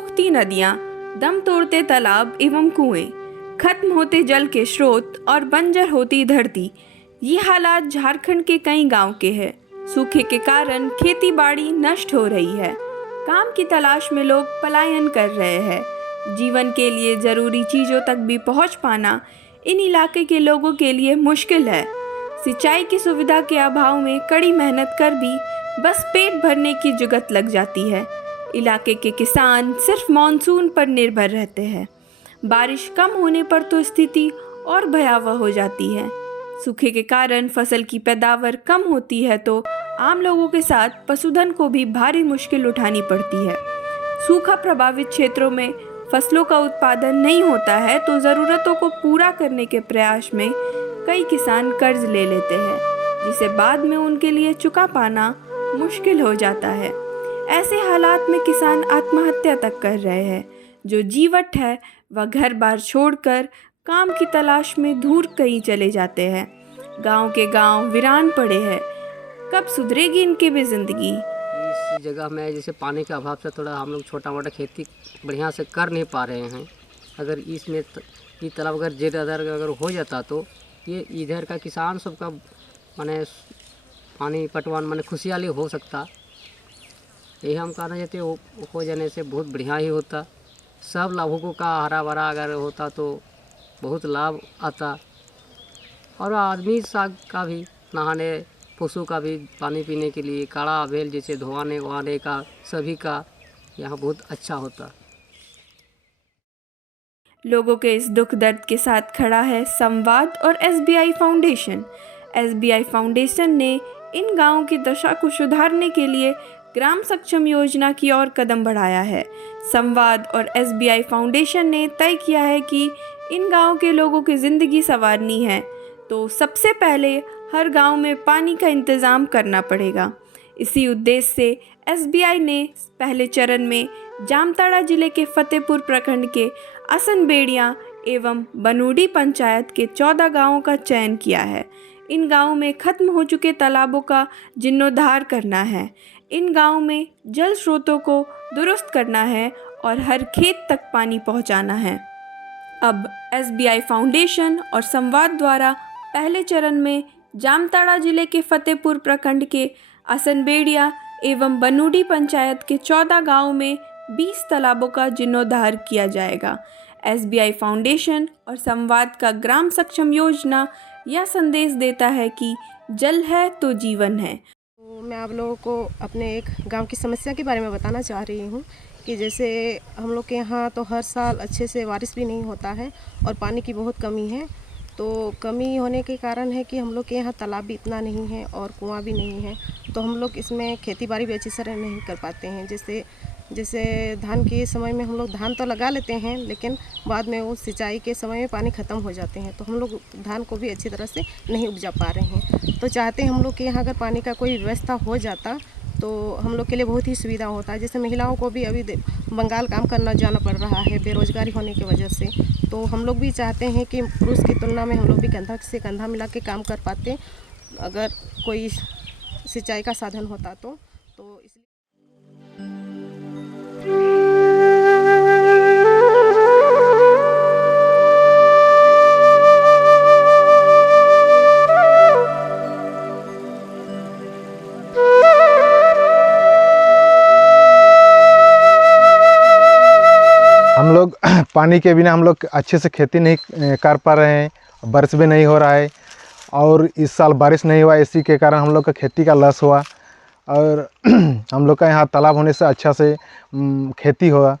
सूखती नदियाँ, दम तोड़ते तालाब एवं कुएं, खत्म होते जल के स्रोत और बंजर होती धरती। ये हालात झारखंड के कई गांव के हैं। सूखे के कारण खेती बाड़ी नष्ट हो रही है। काम की तलाश में लोग पलायन कर रहे हैं। जीवन के लिए ज़रूरी चीज़ों तक भी पहुंच पाना इन इलाके के लोगों के लिए मुश्किल है। सिंचाई की सुविधा के अभाव में कड़ी मेहनत कर भी बस पेट भरने की जुगत लग जाती है। इलाके के किसान सिर्फ मानसून पर निर्भर रहते हैं। बारिश कम होने पर तो स्थिति और भयावह हो जाती है। सूखे के कारण फसल की पैदावार कम होती है तो आम लोगों के साथ पशुधन को भी भारी मुश्किल उठानी पड़ती है। सूखा प्रभावित क्षेत्रों में फसलों का उत्पादन नहीं होता है तो ज़रूरतों को पूरा करने के प्रयास में कई किसान कर्ज ले लेते हैं, जिसे बाद में उनके लिए चुका पाना मुश्किल हो जाता है। ऐसे हालात में किसान आत्महत्या तक कर रहे हैं। जो जीवट है वह घर बार छोड़कर काम की तलाश में दूर कहीं चले जाते हैं। गांव के गांव वीरान पड़े हैं। कब सुधरेगी इनकी भी जिंदगी। इस जगह में जैसे पानी के अभाव से थोड़ा हम लोग छोटा मोटा खेती बढ़िया से कर नहीं पा रहे हैं। अगर इसमें ये तालाब अगर ज़्यादा अगर हो जाता तो ये इधर का किसान सबका माने पानी पटवान माने खुशहाली हो सकता। यही हम कहना चाहते हो जाने से बहुत बढ़िया ही होता। सब लाभुकों का हरा भरा अगर होता तो बहुत लाभ आता। और आदमी साग का भी नहाने, पशु का भी पानी पीने के लिए, काढ़ा भेल जैसे धोने वहाने का सभी का यहाँ बहुत अच्छा होता। लोगों के इस दुख दर्द के साथ खड़ा है संवाद और एसबीआई फाउंडेशन। एसबीआई फाउंडेशन ने इन गांवों की दशा को सुधारने के लिए ग्राम सक्षम योजना की ओर कदम बढ़ाया है। संवाद और एसबीआई फाउंडेशन ने तय किया है कि इन गांवों के लोगों की ज़िंदगी संवारनी है तो सबसे पहले हर गांव में पानी का इंतज़ाम करना पड़ेगा। इसी उद्देश्य से एसबीआई ने पहले चरण में जामताड़ा जिले के फतेहपुर प्रखंड के असनबेड़िया एवं बनूडी पंचायत के 14 गांवों का चयन किया है। इन गांवों में खत्म हो चुके तालाबों का जीर्णोद्धार करना है। इन गांवों में जल स्रोतों को दुरुस्त करना है और हर खेत तक पानी पहुंचाना है। अब एसबीआई फाउंडेशन और संवाद द्वारा पहले चरण में जामताड़ा जिले के फतेहपुर प्रखंड के असनबेड़िया एवं बनूडी पंचायत के 14 गांवों में 20 तालाबों का जीर्णोद्धार किया जाएगा। एसबीआई फाउंडेशन और संवाद का ग्राम सक्षम योजना यह संदेश देता है कि जल है तो जीवन है। तो मैं आप लोगों को अपने एक गांव की समस्या के बारे में बताना चाह रही हूँ कि जैसे हम लोग के यहाँ तो हर साल अच्छे से बारिश भी नहीं होता है और पानी की बहुत कमी है। तो कमी होने के कारण है कि हम लोग के यहाँ तालाब भी इतना नहीं है और कुआं भी नहीं है, तो हम लोग इसमें खेती बाड़ी भी अच्छी तरह नहीं कर पाते हैं। जैसे धान के समय में हम लोग धान तो लगा लेते हैं, लेकिन बाद में वो सिंचाई के समय में पानी ख़त्म हो जाते हैं तो हम लोग धान को भी अच्छी तरह से नहीं उपजा पा रहे हैं। तो चाहते हैं हम लोग के यहाँ अगर पानी का कोई व्यवस्था हो जाता तो हम लोग के लिए बहुत ही सुविधा होता है। जैसे महिलाओं को भी अभी बंगाल काम करना जाना पड़ रहा है बेरोजगारी होने की वजह से, तो हम लोग भी चाहते हैं कि पुरुष की तुलना में हम लोग भी कंधा से कंधा मिला के काम कर पाते अगर कोई सिंचाई का साधन होता तो इसलिए हम लोग पानी के बिना हम लोग अच्छे से खेती नहीं कर पा रहे हैं। बारिश भी नहीं हो रहा है और इस साल बारिश नहीं हुआ, इसी के कारण हम लोग का खेती का लॉस हुआ। और हम लोग का यहाँ तालाब होने से अच्छा से खेती हुआ।